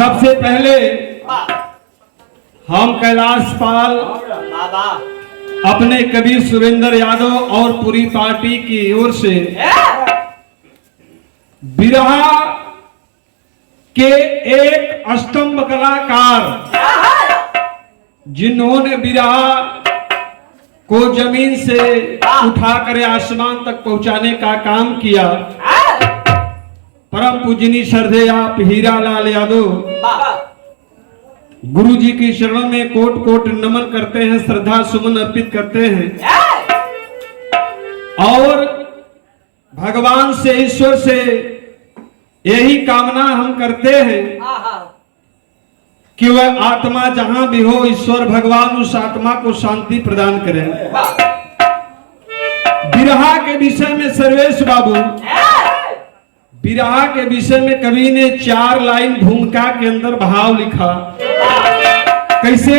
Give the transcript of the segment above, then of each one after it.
सबसे पहले हम कैलाश पाल अपने कवि सुरेंद्र यादव और पूरी पार्टी की ओर से बिरहा के एक अष्टम्भ कलाकार जिन्होंने बिरहा को जमीन से उठाकर आसमान तक पहुंचाने का काम किया, परम पूजनी श्रद्धेय आप हीरालाल यादव गुरु जी की शरणों में कोट कोट नमन करते हैं, श्रद्धा सुमन अर्पित करते हैं और भगवान से, ईश्वर से यही कामना हम करते हैं कि वह आत्मा जहां भी हो, ईश्वर भगवान उस आत्मा को शांति प्रदान करें। बिरहा के विषय में सर्वेश बाबू, बिरहा के विषय में कवि ने 4 लाइन भूमिका के अंदर भाव लिखा। कैसे?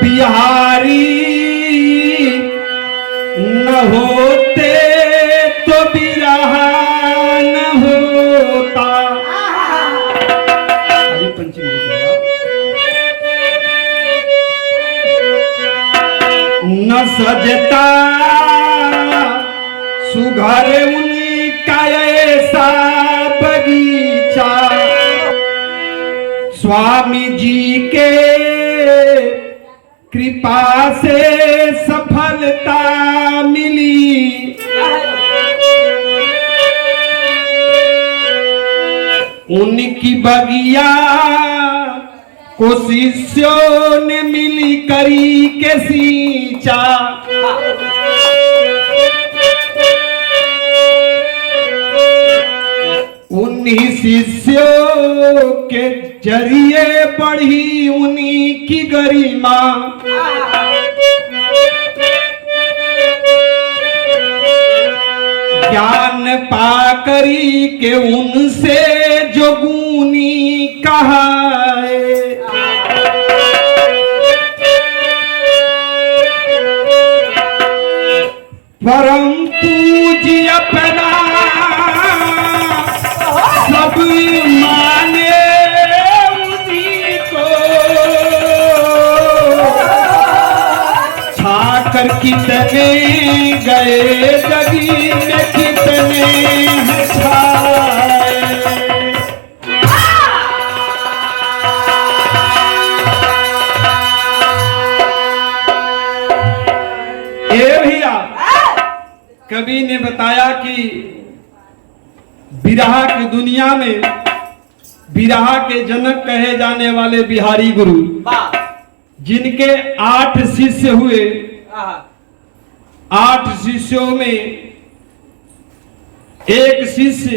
बिहारी न होते तो बिरहा न होता। अभी पंचमी न सजता सुघर उनका ऐसा बगीचा, स्वामी जी के कृपा से सफलता मिली। उनकी बगिया को शिष्यों ने मिली करी के सींचा। उन्हीं शिष्यों के जरिए बढ़ी उन्हीं की गरिमा। ज्ञान पाकरी के उनसे जो गुनी कहाए, परम पूज्य अपना सब माने उन्हीं को, छाकर कितने गए जगी में कितने छाए। ये भैया कवि ने बताया कि बिरहा की दुनिया में बिरहा के जनक कहे जाने वाले बिहारी गुरु, जिनके 8 शिष्य हुए, 8 शिष्यों में एक शिष्य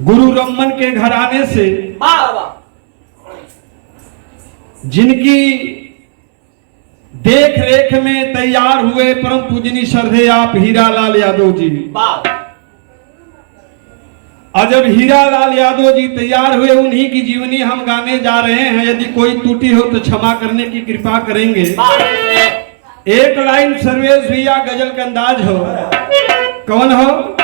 गुरु रमन के घराने से, जिनकी देख रेख में तैयार हुए परम पूजनी श्रद्धेय आप हीरालाल यादव जी। और जब हीरालाल यादव जी तैयार हुए, उन्हीं की जीवनी हम गाने जा रहे हैं। यदि कोई त्रुटि हो तो क्षमा करने की कृपा करेंगे। एक लाइन सर्वेश भैया गजल का अंदाज हो, कौन हो?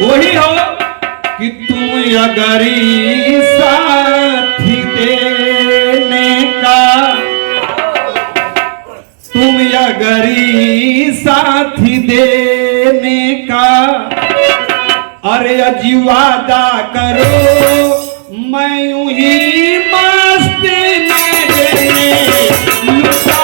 वही हो कि तुम अगरी साथी देने का, तुम अगरी साथी देने का, अरे अजी वादा करो मैं यूं ही मस्ती में लुटा।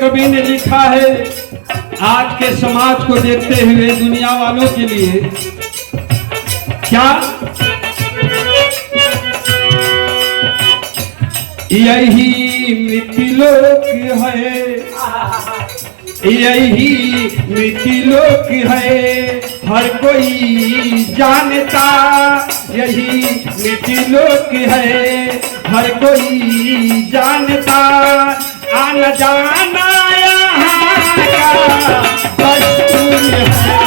कवि ने लिखा है, आज के समाज को देखते हुए दुनिया वालों के लिए, क्या यही लोक है, यही मृत्यु लोक है, हर कोई जानता यही मृत्यु लोक है, हर कोई जानता आना जाना यहाँ का दस्तूर है।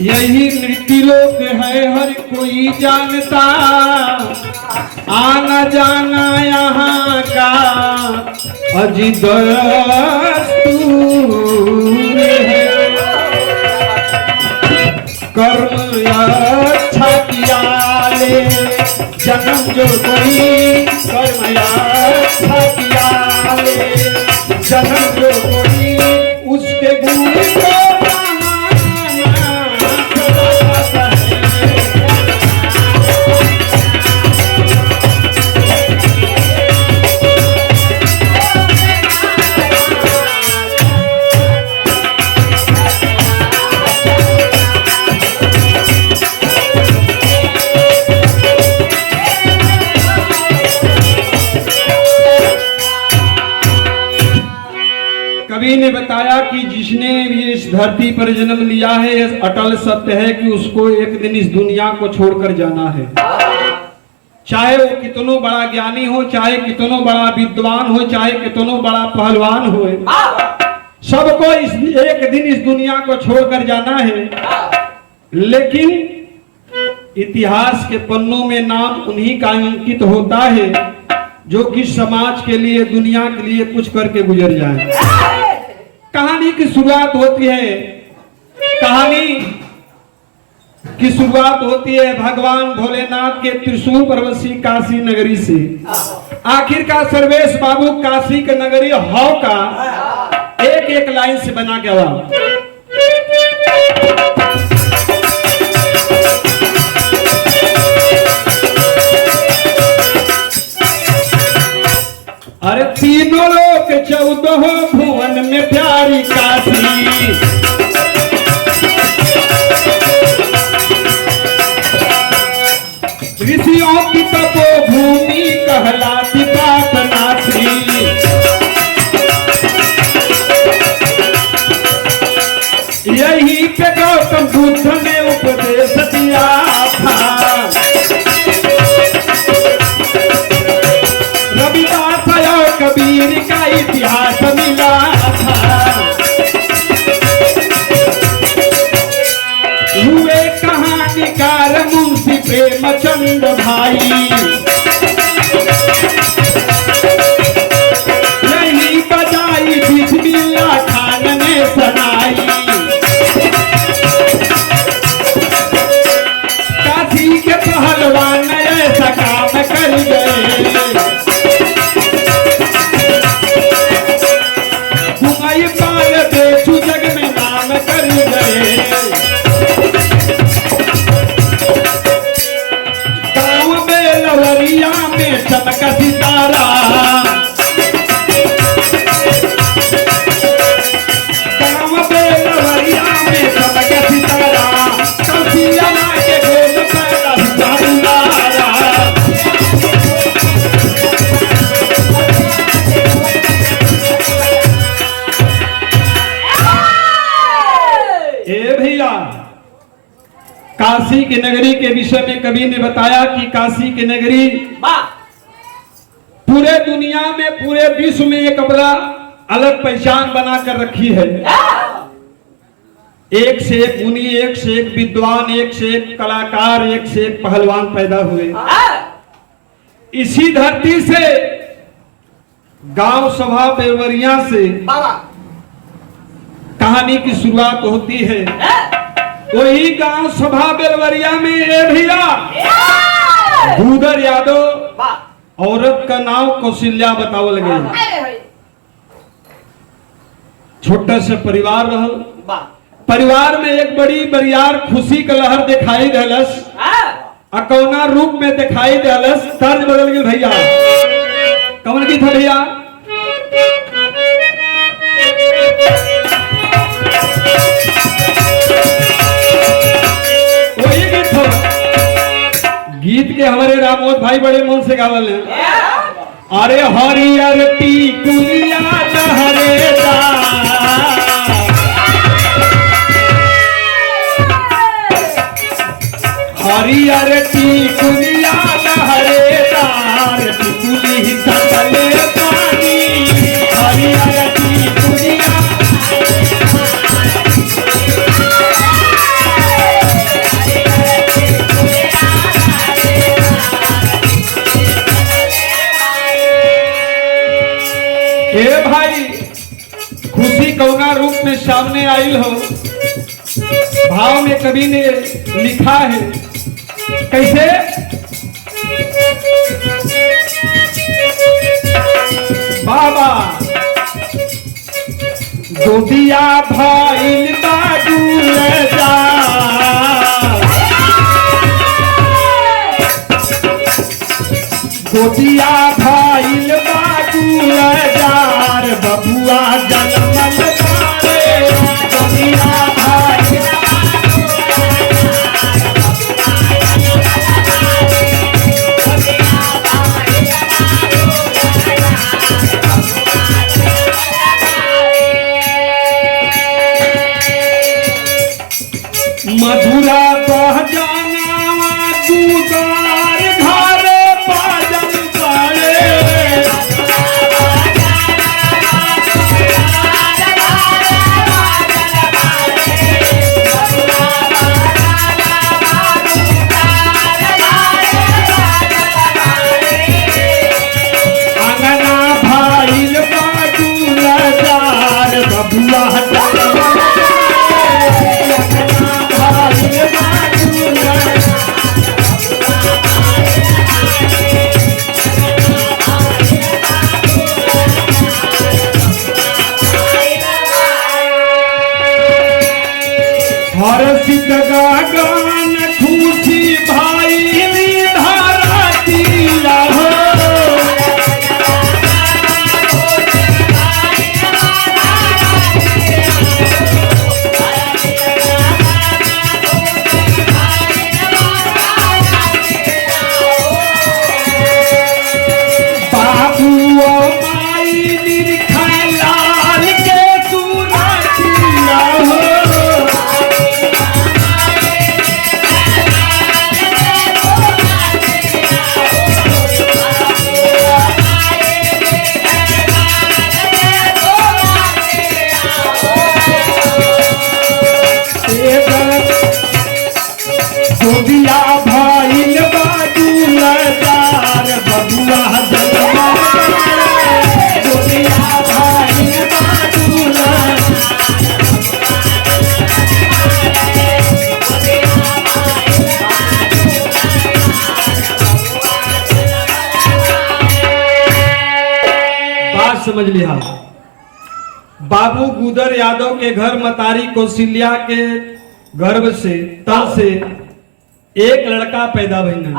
यही मृत्युलोक है, हर कोई जानता आना जाना यहाँ का अजी दस्तूर है। कर्म अच्छा किया ले जन्म जो कोई, कर्म अच्छा किया ले जन्म जो कोई, उसके गुण को कवि ने बताया कि जिसने भी इस धरती पर जन्म लिया है, यह अटल सत्य है कि उसको एक दिन इस दुनिया को छोड़कर जाना है। चाहे वो कितनो बड़ा ज्ञानी हो, चाहे कितनो बड़ा विद्वान हो, चाहे कितनो बड़ा पहलवान हो, सबको एक दिन इस दुनिया को छोड़कर जाना है। लेकिन इतिहास के पन्नों में नाम उन्हीं का अंकित होता है जो कि समाज के लिए, दुनिया के लिए कुछ करके गुजर जाए। कहानी की शुरुआत होती है, कहानी की शुरुआत होती है भगवान भोलेनाथ के त्रिशूल पर्वती काशी नगरी से। आखिरकार सर्वेश बाबू काशी के नगरी हौ का एक एक लाइन से बना के आवा। अरे तीनों लोक 14 भुवन में प्यारी काशी, ऋषियों की तपो भूमि कहलाती पापनाशी। यही पे गौतम बुद्ध ने उपदेश दिया था, कबीर का इतिहास मिला था। हुए कहानीकार मुंशी प्रेमचंद भाई, यही बजाई बिस्मिल्लाह खान ने सुनाई। काशी के पहलवान ऐसा काम कर गए, जग में नाम कर गए। गाँव में लवरिया में चमका सितारा, गाँव में लवरिया में चमका सितारा, कौशिया के गोद पैदा सितारा। काशी की नगरी के विषय में कवि ने बताया कि काशी की नगरी पूरे दुनिया में, पूरे विश्व में एक बड़ा अलग पहचान बनाकर रखी है। एक से एक मुनि, एक से एक विद्वान, एक से एक कलाकार, एक से एक पहलवान पैदा हुए। इसी धरती से, गांव सभा बेवरिया से कहानी की शुरुआत होती है। वही गांव सभा बेलवरिया में ये भैया भूधर यादव औरत का नाम कौशल्या बतावल गया। छोटा सा परिवार रहल। वाह परिवार में एक बड़ी बरियार खुशी का लहर दिखाई देलस। कौना रूप में दिखाई देलस, तर्ज बदल गई भैया। कौन की था भैया? वही गीत हो। गीत के हमारे रामोद भाई बड़े मन से गावल हैं। अरे हरियर टिकुलिया लहरेदार, हरियर टिकुलिया लहरेदार, टिकुली तले पानी, हरियर टिकुलिया। ए भाई, खुशी कौना रूप में सामने आई हो, भाव में कवि ने लिखा है कैसे? बाबा गोदिया भाईल बाजू जा, गोदिया भाईल बाजू जार, बबुआ जनमल तारे, गोदिया भाईल। मधुरा बह जाना दूदार घर पाजन पाए, अंगना भाईल बाजू लजार, बबुआ हर्षित गान खुशी भाई धाराती हो, बाबू माई निरखा लाल के सुरातिया हो, गोदिया भाईल बाजू लजार, बबुआ जनमल तारे, गोदिया भाईल बाजू लजार। बात समझ लिया। बाबू गुदर यादव के घर मतारी कौशल्या के गर्भ से तल से एक लड़का पैदा भइला।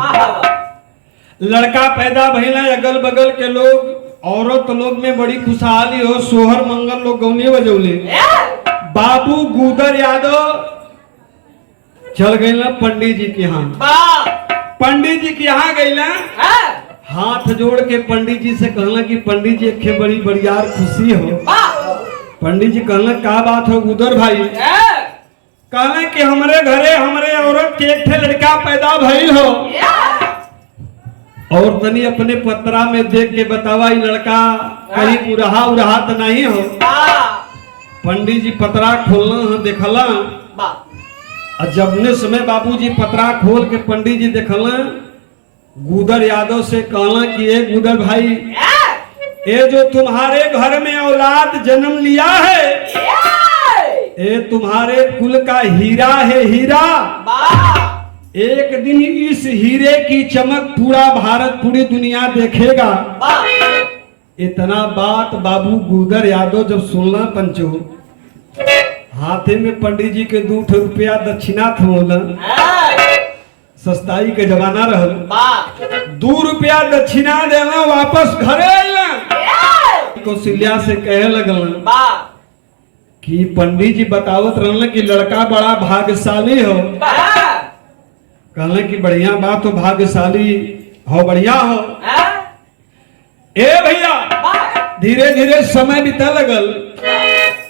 लड़का पैदा भइला, अगल बगल के लोग औरत लोग में बड़ी खुशहाली हो, सोहर मंगल लोग गौनी बजौले। बाबू गुदर यादव चल गए पंडित जी के यहाँ। पंडित जी के यहाँ गए, हाथ जोड़ के पंडित जी से कहला कि पंडित जी एक बड़ी बड़ियार खुशी हो। पंडित जी कहला का बात हो गुदर भाई? कहले कि हमरे घरे हमरे औरत के एक लड़का पैदा भइल हो, और तनी अपने पत्रा में देख के बतावा ये लड़का कहीं उरहा उरहा तो नहीं हो। पंडित जी पत्रा खोलना देखला, और जबने समय बाबूजी पत्रा खोल के पंडित जी देखला, गुदर यादव से कहला कि ए गुदर भाई, ये जो तुम्हारे घर में औलाद जन्म लिया है, ये तुम्हारे कुल का हीरा है, हीरा। एक दिन इस हीरे की चमक पूरा भारत पूरी दुनिया देखेगा। इतना बात बाबू गुदर यादव जब सुनला पंचो, हाथे में पंडित जी के 2 रुपया दक्षिणा थोलन, सस्ताई के जमाना रहल, 2 रुपया दक्षिणा देना वापस घरे अइला। कौशल्या से कहे लगल कि पंडित जी बतावत रहल कि लड़का बड़ा भाग्यशाली हो। कहले कि बढ़िया बात हो, भाग्यशाली हो, बढ़िया हो। ए भैया धीरे धीरे समय बीता लगल,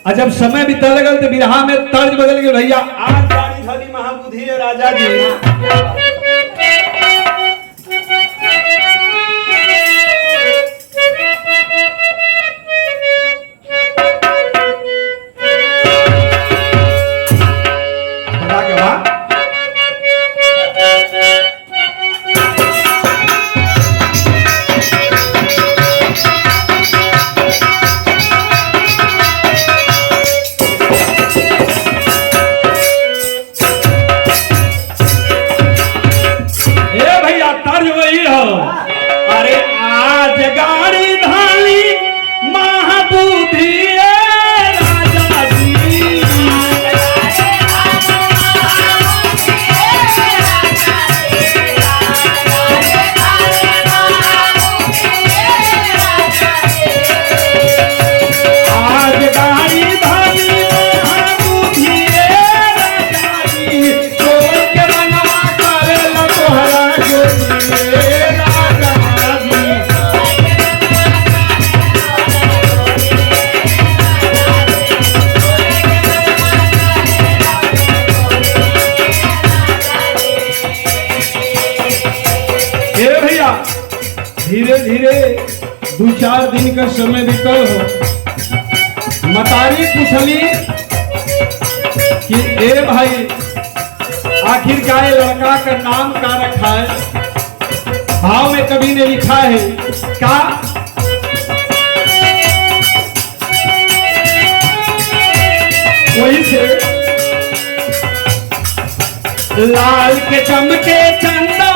और जब समय बीता लगल तो बिरहा में तर्ज बदल गया। भैया आज गाड़ी धनी महाबुद्धि है राजा जी। बड़ा के बाद धीरे धीरे 2-4 दिन का समय बीतल हो। मतारी पूछली कि ए भाई आखिर का ये लड़का का नाम का रखा है? भाव में कवि ने लिखा है का वही से लाल के चमके चंदा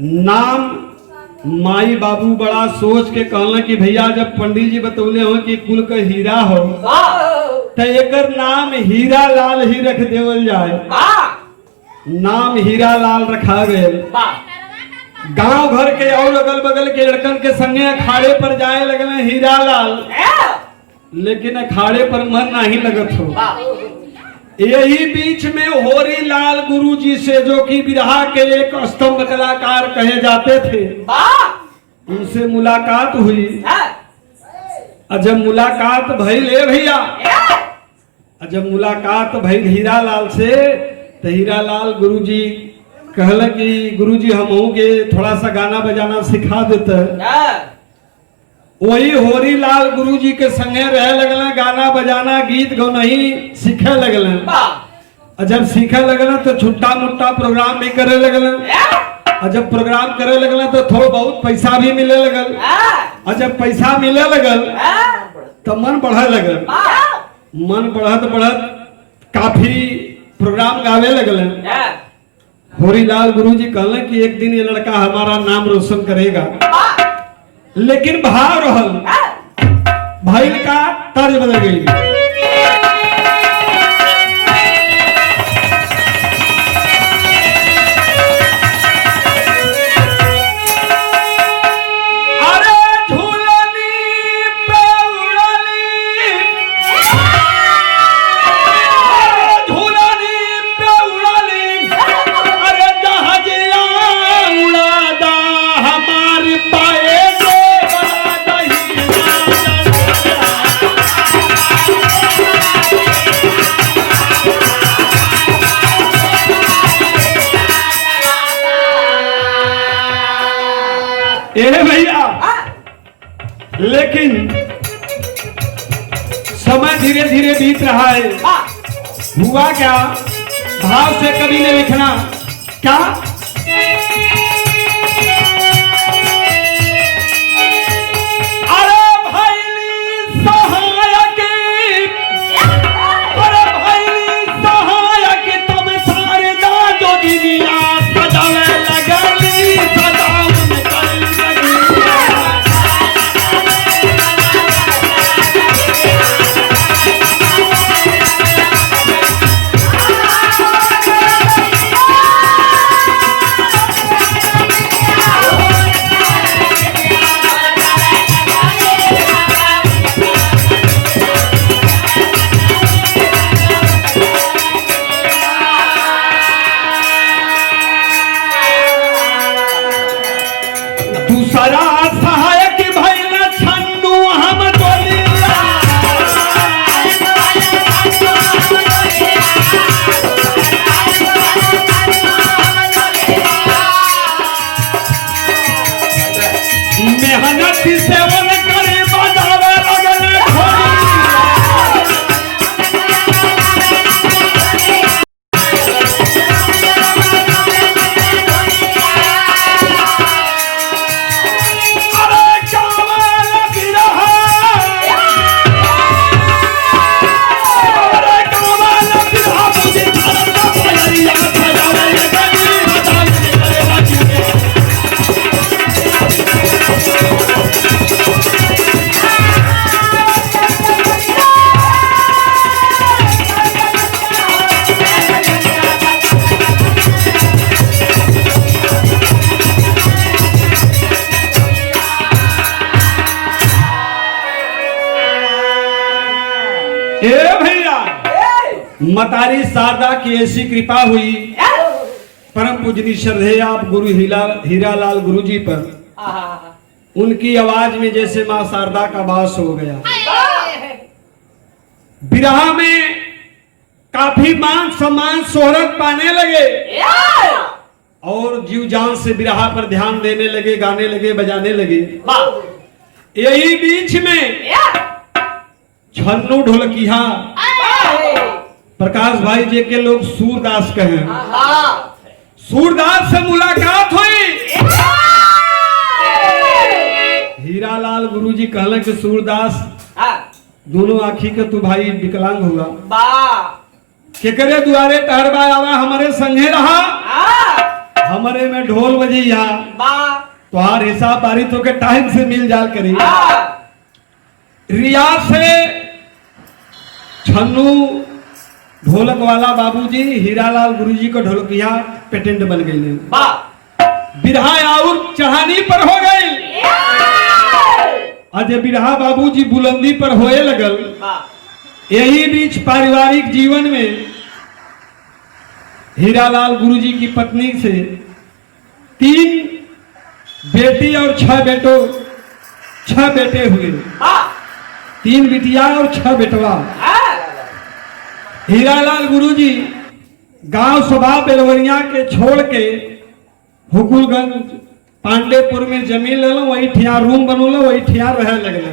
नाम माई बाबू बड़ा सोच के कहला कि भैया जब पंडित जी बतौले हो कि कुल का हीरा हो तो एकर नाम हीरा लाल ही रख देवल जाए। नाम हीरा लाल रखा गए। गांव घर के और अगल बगल के लड़कन के संगे अखाड़े पर जाए लगल हीरा लाल, लेकिन अखाड़े पर मन नहीं लगत हो। यही बीच में होरी लाल गुरुजी से, जो कि बिरहा के एक स्तंभ कलाकार कहे जाते थे, उनसे मुलाकात हुई। और जब मुलाकात भइल ले भैया, और जब मुलाकात भइल हीरालाल से, तो हीरालाल गुरुजी कहला कि गुरुजी हमहू के थोड़ा सा गाना बजाना सिखा देते। वही होरीलाल गुरुजी के संगे रह लगल, गाना बजाना गीत गौनही सीखे लगल। और जब सीखे लगल तो छुट्टा मुट्टा प्रोग्राम भी करे लगल। और जब प्रोग्राम करे लगल तो थोड़ा बहुत पैसा भी मिले लगल। और जब पैसा मिले लगल तो मन बढ़े लगल। मन बढ़त बढ़त काफी प्रोग्राम गावे लगल। होरीलाल गुरुजी कहले कि एक दिन ये लड़का हमारा नाम रोशन करेगा। लेकिन भाव रहल, भाई का तर्ज बदल गई। भैया लेकिन समय धीरे धीरे बीत रहा है। हुआ क्या, भाव से कभी ने लिखना क्या, मतारी शारदा की ऐसी कृपा हुई, परम पूजनी श्रद्धेय आप गुरु हीरालाल गुरुजी पर, उनकी आवाज में जैसे मां शारदा का वास हो गया। विरह में काफी मान सम्मान शोहरत पाने लगे और जीव जान से विरह पर ध्यान देने लगे, गाने लगे, बजाने लगे। यही बीच में छन्नू ढोलकिया प्रकाश भाई जी के लोग सूरदास कहें, सूरदास से मुलाकात हुई। हीरालाल गुरुजी कहले कि सूरदास दोनों आँखी के तू भाई विकलांग हुआ, केकरे दुआरे टहरबा आवा, हमारे संगे रहा, हमारे में ढोल बजैया, तुहार हिसाब बारी तो के टाइम से मिल जाल करी। रियाज से छन्नू ढोलक वाला बाबूजी हीरालाल गुरुजी को ढोलकिया पेटेंट बन गई। बिरहा और चढ़ानी पर हो गई। आज बिरहा बाबूजी बुलंदी पर होए लगल। यही बीच पारिवारिक जीवन में हीरालाल गुरुजी की पत्नी से 3 बेटी और 6 बेटे हुए, 3 बिटिया और 6 बेटवा। हीरालाल गुरुजी गांव सभा बेलवरिया के छोड़ के हुकुलगंज पांडेपुर में जमीन ले लो, वही ठिया रूम बनोलो, वही ठिया रह लगल।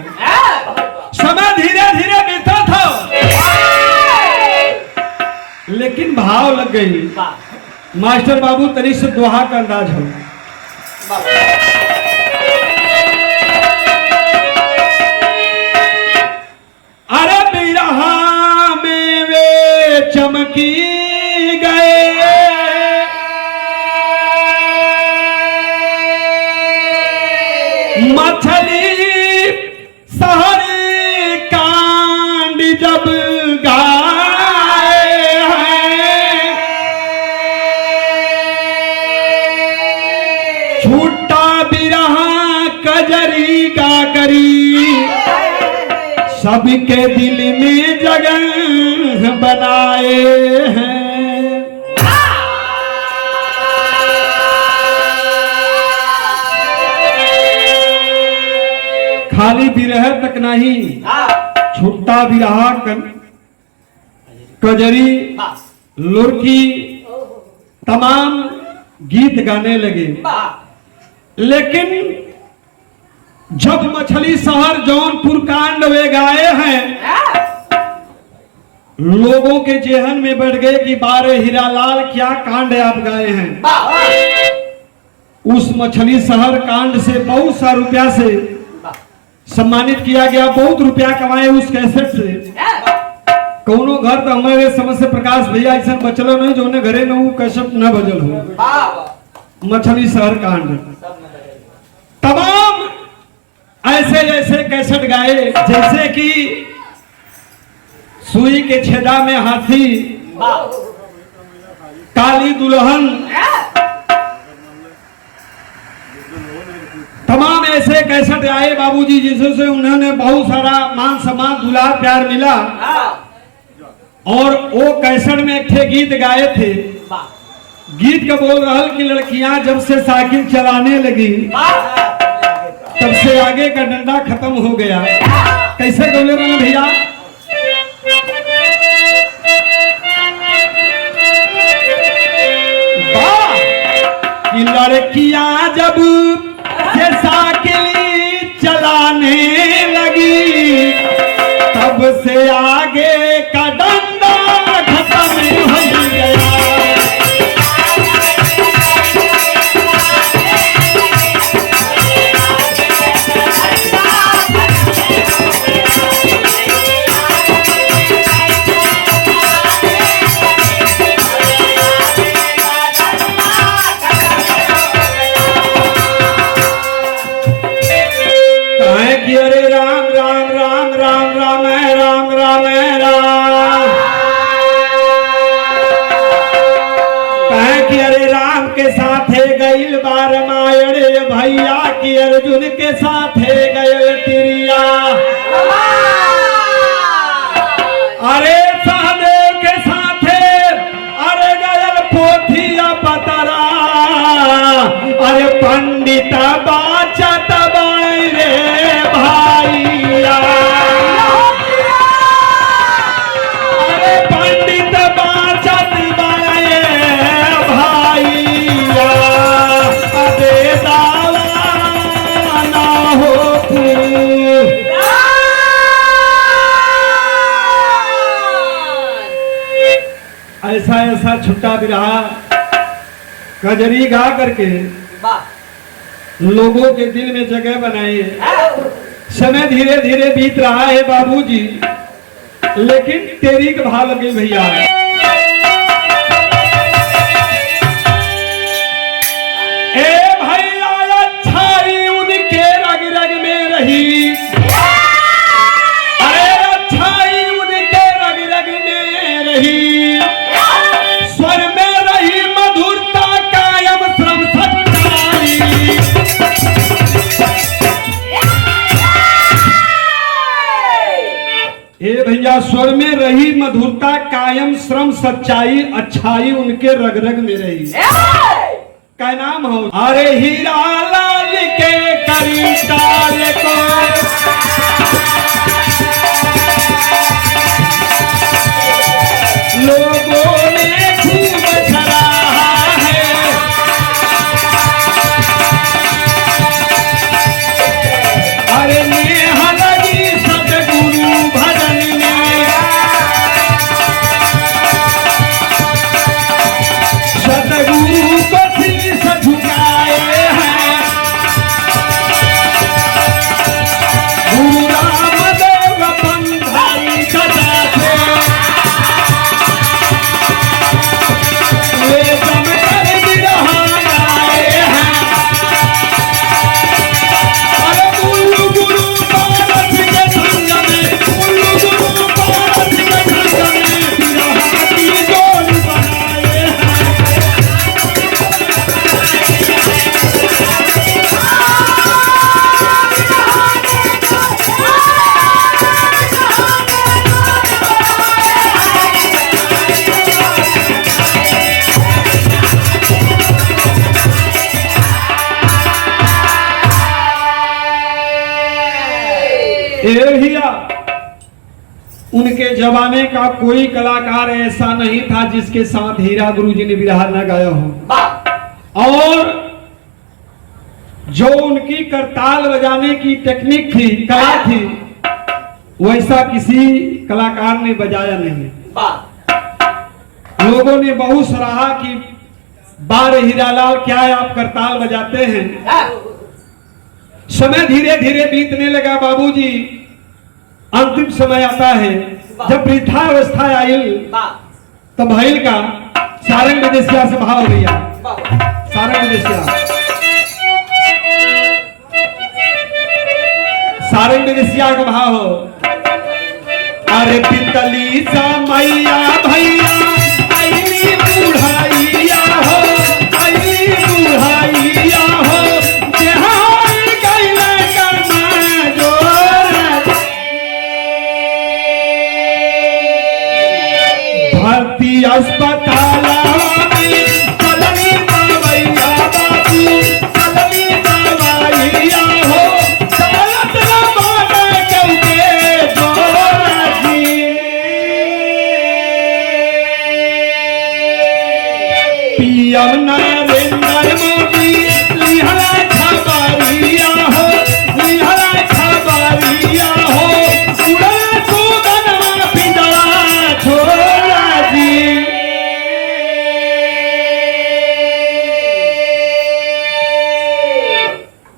समय धीरे धीरे बीता था, लेकिन भाव लग गई। मास्टर बाबू तरी से दोहा का अंदाज हो। अरे बिरहा में वे चमकी गए, मछली सहरी कांड जब गाए हैं, छूटा बिरहा कजरी गा करी, सबके दिल में जगह बनाए हैं। खाली बिरह तक नहीं, छुट्टा बिरहा कजरी लुरकी तमाम गीत गाने लगे। लेकिन जब मछली शहर जौनपुर कांड वे गाए हैं, लोगों के जेहन में बढ़ गए कि बारे हीरालाल क्या कांड आप गाए हैं। उस मछली शहर कांड से बहुत सा रुपया से सम्मानित किया गया, बहुत रुपया कमाए उस कैसेट से। कौनो घर तो हमारे समझ से प्रकाश भैया ऐसा बचल नहीं जो घरे में वो कैसेट न बजल हो। मछली शहर कांड तमाम ऐसे ऐसे कैसेट गाए, जैसे कि सुई के छेदा में हाथी, काली दुल्हन, तमाम ऐसे कैसेट आए बाबूजी, जिससे उन्होंने बहुत सारा मान सम्मान दुलार प्यार मिला। और वो कैसेट में एक थे गीत गाए थे। गीत का बोल रहा कि लड़कियां जब से साइकिल चलाने लगी, तब से आगे का डंडा खत्म हो गया। कैसे बोले रहे भैया? कि लड़कियां जब से साइकिल चलाने लगी, तब से आगे का डंडा खत्म हो गया। भैया की अर्जुन के साथ गए तिरिया, अरे सहदेव के साथ अरे गयल पोथिया पतरा, अरे पंडित बाचत बाई रे भैया, अरे पंडित बाचत बाई भैया, अरे ऐसा ऐसा छुट्टा बिरहा कजरी गा करके लोगों के दिल में जगह बनाई है। समय धीरे धीरे बीत रहा है बाबूजी, लेकिन तेरी का भाव लगे भैया। ए भैया अच्छाई उनके रग रग में रही, अरे अच्छाई उनके रग रग में रही, स्वर में रही मधुरता कायम श्रम सच्चाई। ए भैया स्वर में रही मधुरता कायम श्रम सच्चाई, अच्छाई उनके रग रग में रही। क्या नाम हो? अरे हीरा लाल बोल के करी टाल को लोगों ने खूब सराहा है। अरे नेहा लगी सतगुरु भजन में, सतगुरु को शीश झुकाए हैं। गुरु रामदेव बंधाई सदा से वे जमकर बिरहा गाए हैं। अरे उल्लू गुरु पारस के संग में, उल्लू गुरु पारस के संग में बिरहा की जोड़ी बनाए हैं। ए भैया, उनके जमाने का कोई कलाकार ऐसा नहीं था जिसके साथ हीरा गुरुजी ने बिरहा न गाया हो। और जो उनकी करताल बजाने की टेक्निक थी, कला थी, वैसा किसी कलाकार ने बजाया नहीं। लोगों ने बहुत सराहा कि बार हीरालाल क्या आप करताल बजाते हैं। समय धीरे धीरे बीतने लगा बाबूजी। अंतिम समय आता है जब वृद्धावस्था आई, तब भैल का सारंग विदेशिया से भाव लिया। सारंग विदेशिया, सारंग विदेशिया का भाव हो। अरे पितली सा मैया भैया अली बुढ़ाइया हो, अली बुढ़ाइया हो, भर्ती अस्पताल में चलनी दवाइया बाबू, चलनी दवाइया हो, चलत न माने क्योंकि जोरा जी। पीएम नरेंद्र मोदी लिहला खबरिया हो, लिहला खबरिया हो, उड़ा सुगनवा पिंजरा छोड़ा जी।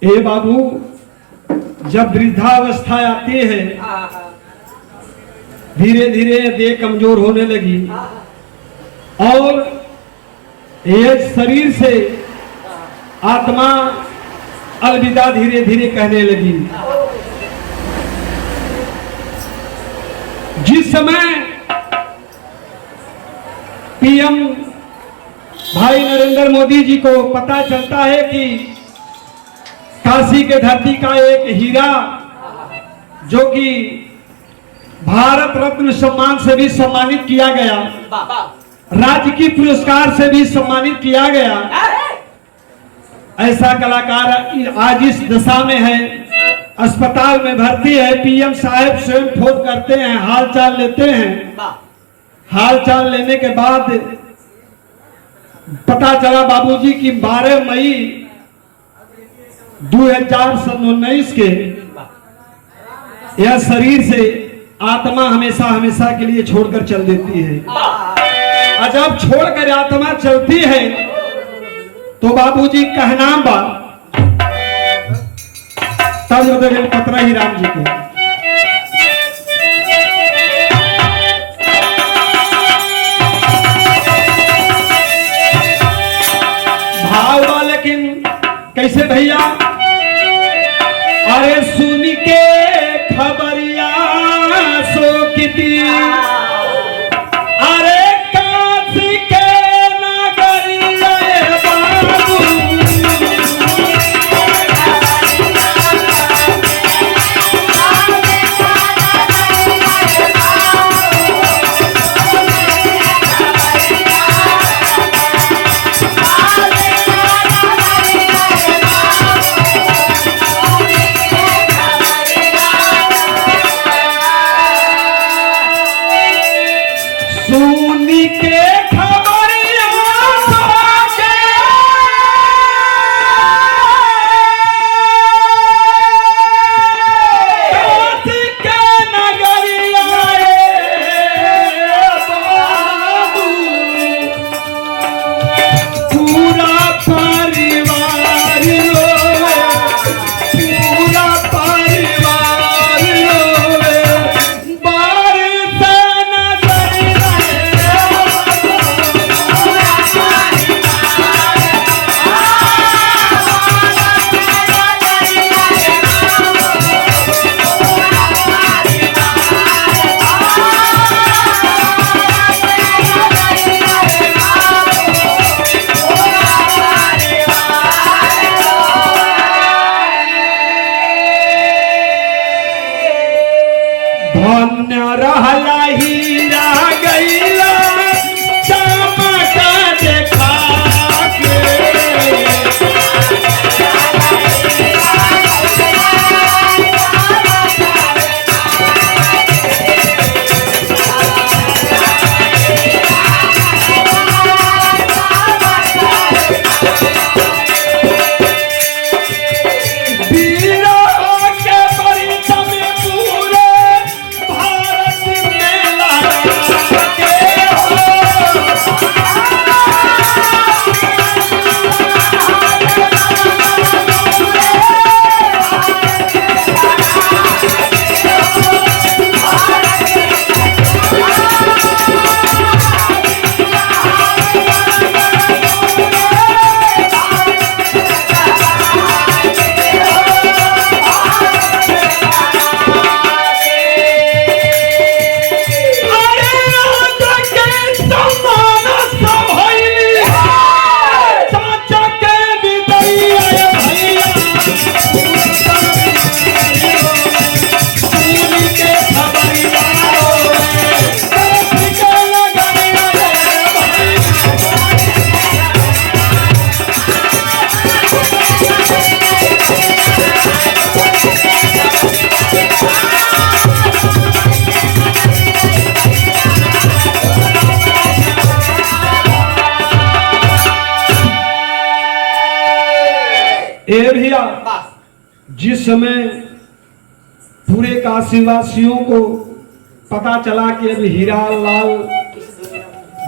ए बाबू, जब वृद्धावस्था आती है, धीरे धीरे देह कमजोर होने लगी और ये शरीर से आत्मा अलविदा धीरे धीरे कहने लगी। जिस समय पीएम भाई नरेंद्र मोदी जी को पता चलता है कि काशी के धरती का एक हीरा, जो कि भारत रत्न सम्मान से भी सम्मानित किया गया, राजकीय पुरस्कार से भी सम्मानित किया गया, ऐसा कलाकार आज इस दशा में है, अस्पताल में भर्ती है। पीएम साहब स्वयं फोन करते हैं, हाल चाल लेते हैं। हाल चाल लेने के बाद पता चला बाबूजी कि 12 मई 2019 के यह शरीर से आत्मा हमेशा हमेशा के लिए छोड़कर चल देती है। और जब छोड़कर आत्मा चलती है तो बाबूजी कहना बा तब पतरा ही राम जी को। भाव बा, लेकिन कैसे भैया? अरे सुन के खबरिया सो किती, अरे काशी के नगरिया बाबू, ए भैया, जिस समय पूरे काशीवासियों को पता चला कि अब हीरा लाल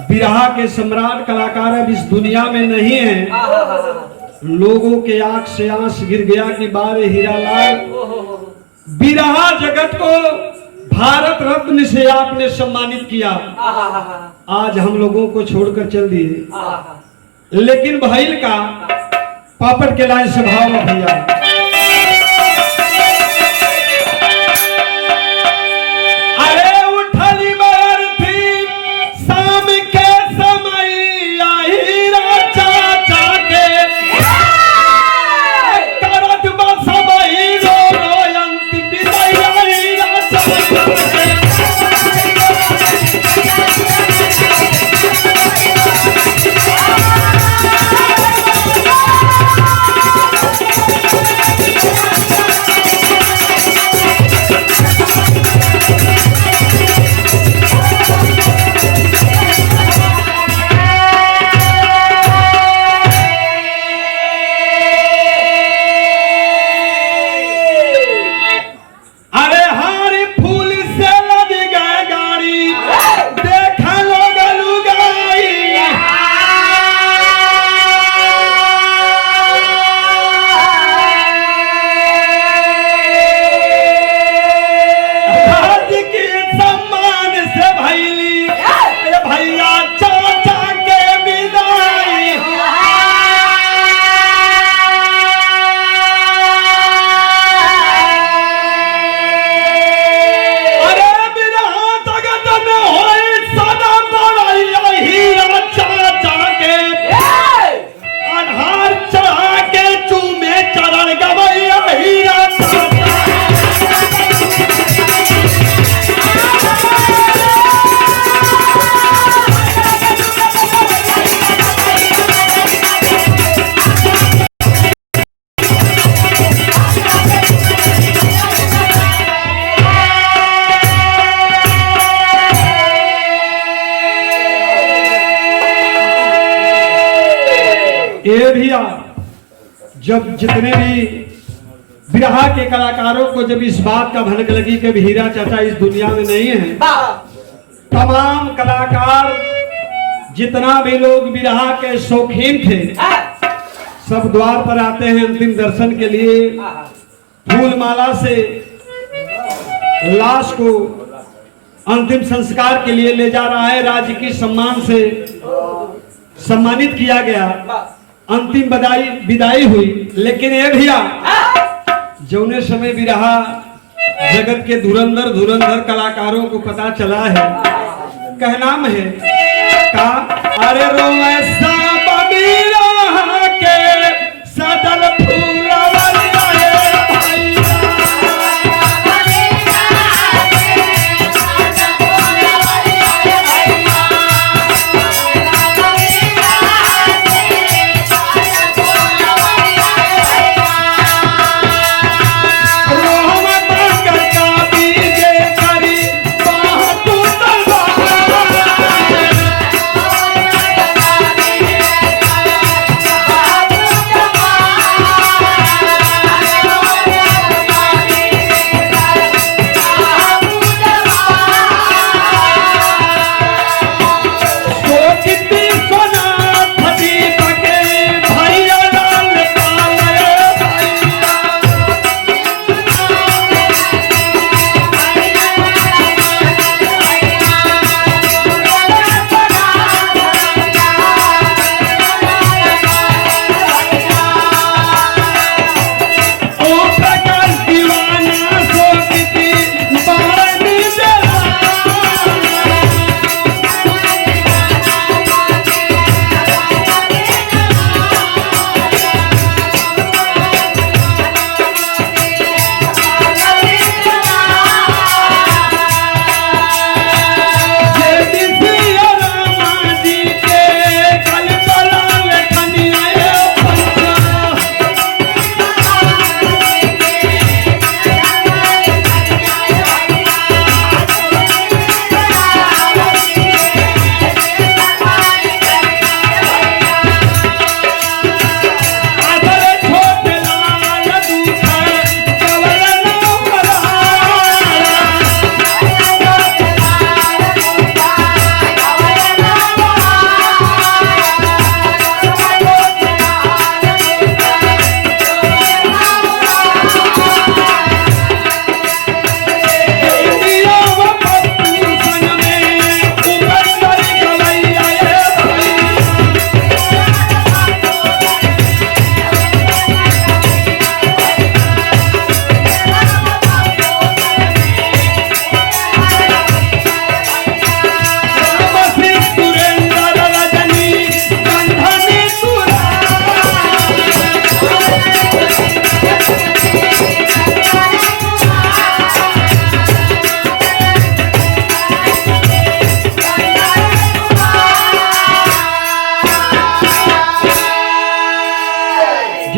बिरहा के सम्राट कलाकार अब इस दुनिया में नहीं है, लोगों के आंख से आंस गिर गया कि बारे हीरा लाल, बिरहा जगत को भारत रत्न से आपने सम्मानित किया, आज हम लोगों को छोड़कर चल दिए। लेकिन भइल का पापड़ के लाइन से भाव भैया, ये भैया, जब जितने भी बिरहा के कलाकारों को जब इस बात का भनक लगी कि हीरा चाचा इस दुनिया में नहीं है, तमाम कलाकार जितना भी लोग बिरहा के शौकीन थे, सब द्वार पर आते हैं अंतिम दर्शन के लिए। फूल माला से लाश को अंतिम संस्कार के लिए ले जा रहा है, राजकीय सम्मान से सम्मानित किया गया, अंतिम विदाई हुई। लेकिन ये भैया, जौने समय बिरहा जगत के धुरंधर कलाकारों को पता चला है, कहनाम है का अरे रोसा बिरहा के सदल फूल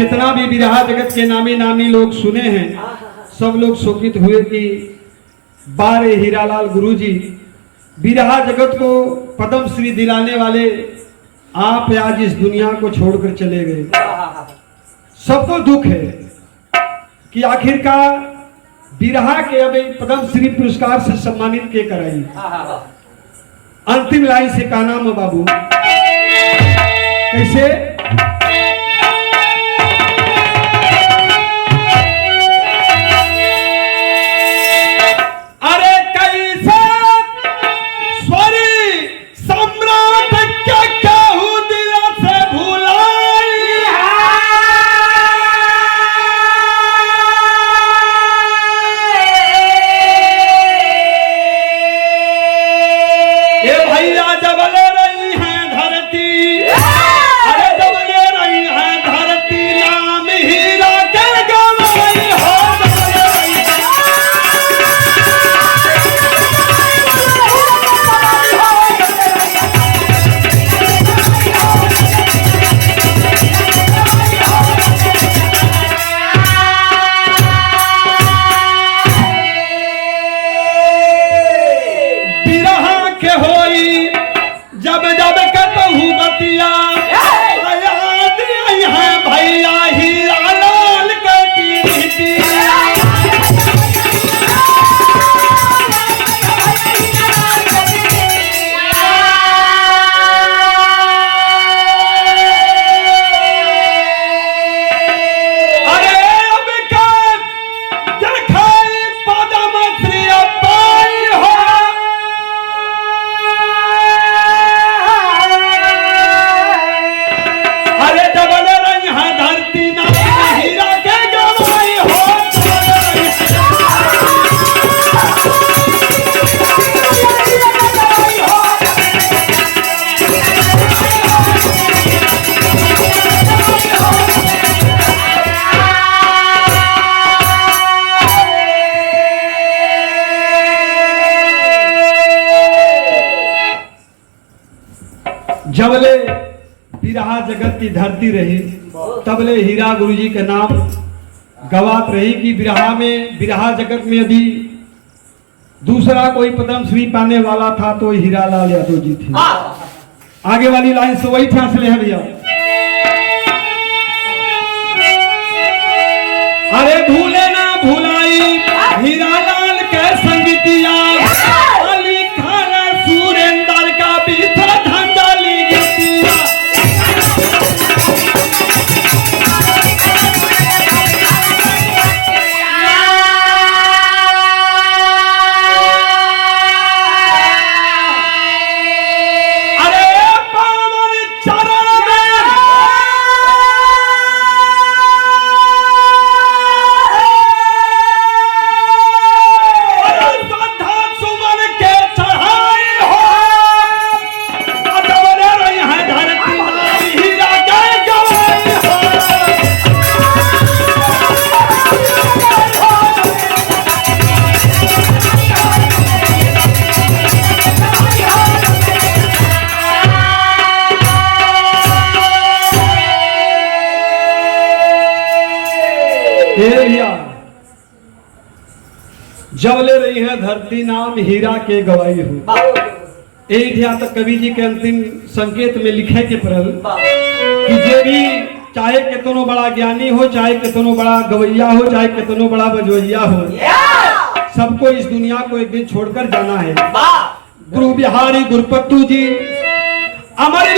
जितना भी बिरहा जगत के नामी नामी लोग सुने हैं सब लोग शोकित हुए कि बारे हीरालाल गुरुजी बिरहा जगत को पद्म श्री दिलाने वाले आप आज इस दुनिया को छोड़कर चले गए। सबको दुख है कि आखिरकार बिरहा के अब पद्म श्री पुरस्कार से सम्मानित के कराई। अंतिम लाइन से का नाम है बाबू कैसे जबले बिरहा जगत की धरती रही तबले हीरा गुरुजी के नाम गवात रही कि बिरहा जगत में यदि दूसरा कोई पद्म श्री पाने वाला था तो हीरालाल यादव जी थे। आगे वाली लाइन से वही फैसले हैं भैया। अरे भूले ना भुलाई हीरालाल के संगीतिया अली खान सुरेंद्र का बीता जबले रही है धरती नाम हीरा के गवाई हो। एहिठिया तक कवि जी के अंतिम संकेत में लिखे के पड़ल कि जे भी चाहे कितनो बड़ा ज्ञानी हो, चाहे कितनो बड़ा गवैया हो, चाहे कितनो बड़ा बजवैया हो, सबको इस दुनिया को एक दिन छोड़कर जाना है। गुरु बिहारी गुरुपत्तू जी अमर